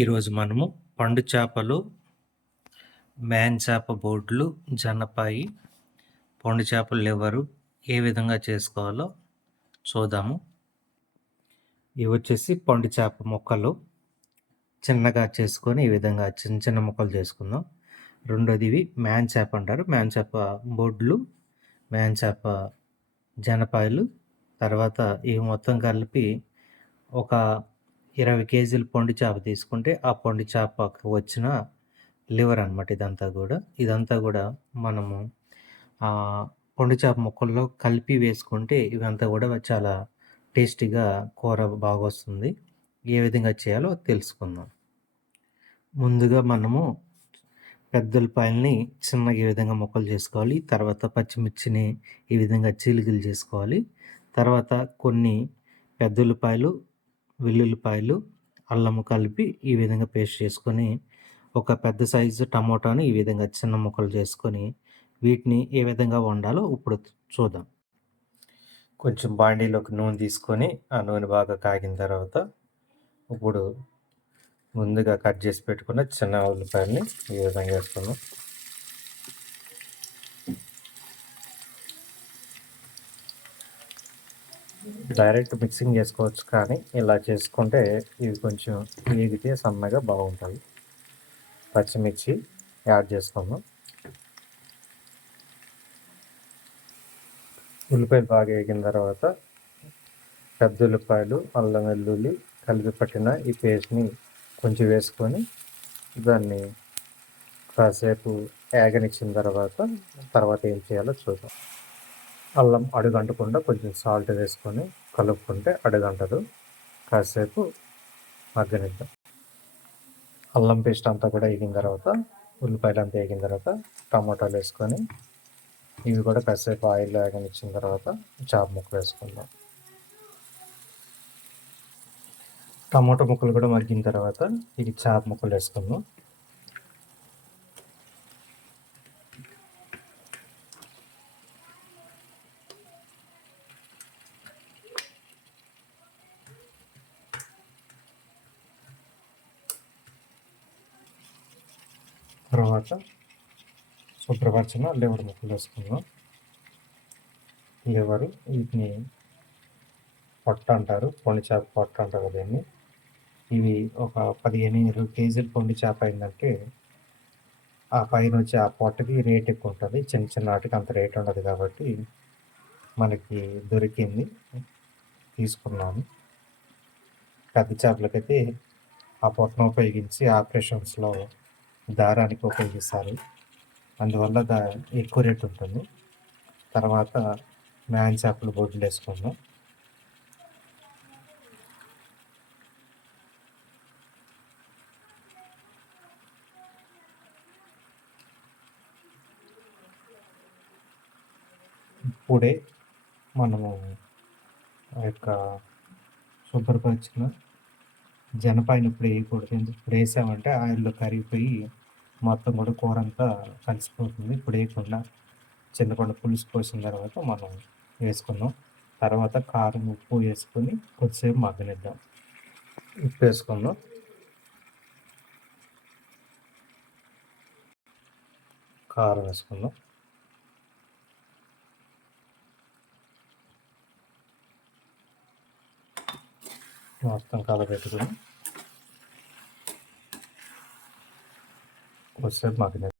ఈరోజు మనము పండు చేపలు, మ్యాన్ చేప బోడ్లు, జనపాయి, పండు చేపల లివరు ఏ విధంగా చేసుకోవాలో చూద్దాము. ఇవి వచ్చేసి పండు చేప ముక్కలు చిన్నగా చేసుకొని ఈ విధంగా చిన్న చిన్న ముక్కలు చేసుకుందాం. రెండోది ఇవి మ్యాన్ చేప అంటారు. మ్యాన్ చేప బొడ్లు, మ్యాన్ చేప జనపాయలు, తర్వాత ఇవి మొత్తం కలిపి ఒక 20 కేజీల పొండి చేప తీసుకుంటే ఆ పొండి చేపకు వచ్చిన లివర్ అనమాట ఇదంతా కూడా మనము పొండి చేప ముక్కల్లో కలిపి వేసుకుంటే ఇవంతా కూడా చాలా టేస్టీగా కూర బాగొస్తుంది. ఏ విధంగా చేయాలో తెలుసుకుందాం. ముందుగా మనము పెద్ద ఉల్లిపాయలని చిన్నగా ఈ విధంగా ముక్కలు చేసుకోవాలి. తర్వాత పచ్చిమిర్చిని ఈ విధంగా చీలికలు చేసుకోవాలి. తర్వాత కొన్ని పెద్ద ఉల్లిపాయలు, వెల్లుల్లిపాయలు, అల్లము కలిపి ఈ విధంగా పేస్ట్ చేసుకొని, ఒక పెద్ద సైజు టమోటాని ఈ విధంగా చిన్న ముక్కలు చేసుకొని, వీటిని ఏ విధంగా వండాలో ఇప్పుడు చూద్దాం. కొంచెం బాండీలోకి నూనె తీసుకొని ఆ నూనె బాగా కాగిన తర్వాత ఇప్పుడు ముందుగా కట్ చేసి పెట్టుకున్న చిన్న ఉల్లిపాయలని ఈ విధంగా వేసుకున్నాం. డైరెక్ట్ మిక్సింగ్ చేసుకోవచ్చు, కానీ ఇలా చేసుకుంటే ఇవి కొంచెం వేగితే సన్నగా బాగుంటుంది. పచ్చిమిర్చి యాడ్ చేసుకుందాం. ఉల్లిపాయలు బాగా వేగిన తర్వాత పెద్ద ఉల్లిపాయలు, అల్లం వెల్లుల్లి కలిపి పట్టిన ఈ పేస్ట్ని కొంచెం వేసుకొని దాన్ని కాసేపు వేగనిచ్చిన తర్వాత ఏం చేయాలో చూద్దాం. అల్లం అడుగంటకుండా కొంచెం సాల్ట్ వేసుకొని కలుపుకుంటే అడుగంటదు. కాసేపు మగ్గనిద్దాం. అల్లం పేస్ట్ అంతా కూడా వేగిన తర్వాత, ఉల్లిపాయలు అంతా వేగిన తర్వాత టమాటాలు వేసుకొని ఇవి కూడా కాసేపు ఆయిల్ వేగనిచ్చిన తర్వాత చేప ముక్కలు వేసుకుందాం. టమాటా ముక్కలు కూడా మగ్గిన తర్వాత ఇది చేప ముక్కలు వేసుకుందాం. తర్వాత శుభ్రపరిచిన లివర్ ముక్కలు వేసుకుందాం. లివరు వీటిని పొట్ట అంటారు, పొండి చేప పొట్ట అంటారు దీన్ని. ఇవి ఒక 15-20 కేజీలు పొండి చేప అయిందంటే ఆ పైన వచ్చి ఆ పొట్టకి రేట్ ఎక్కువ ఉంటుంది. చిన్న చిన్న వాటికి అంత రేట్ ఉండదు కాబట్టి మనకి దొరికింది తీసుకున్నాము. పెద్ద చేపలకైతే ఆ పొట్టను ఉపయోగించి ఆపరేషన్స్లో దారానికి ఉపయోగిస్తారు, అందువల్ల ఎక్కువ రేట్ ఉంటుంది. తర్వాత మ్యాన్ చేపలు బొడ్లు వేసుకుందాం. ఇప్పుడే మనము ఆ యొక్క శుభ్రపరిచిన జనపాయని ఇప్పుడు వేయకూడదు. ఇప్పుడు వేసామంటే ఆయిల్లో కరిగిపోయి మొత్తం కూడా కూర అంతా కలిసిపోతుంది. ఇప్పుడు వేయకుండా చింతపండు పులుసు పోసిన తర్వాత మనం వేసుకుందాం. తర్వాత కారం, ఉప్పు వేసుకొని కొద్దిసేపు మగ్గనిద్దాం. ఉప్పు వేసుకుందాం. కారం వేసుకుందాం. మొత్తం కలపెట్టుకుని కొద్దిసేపు మగ్గనిద్దాం.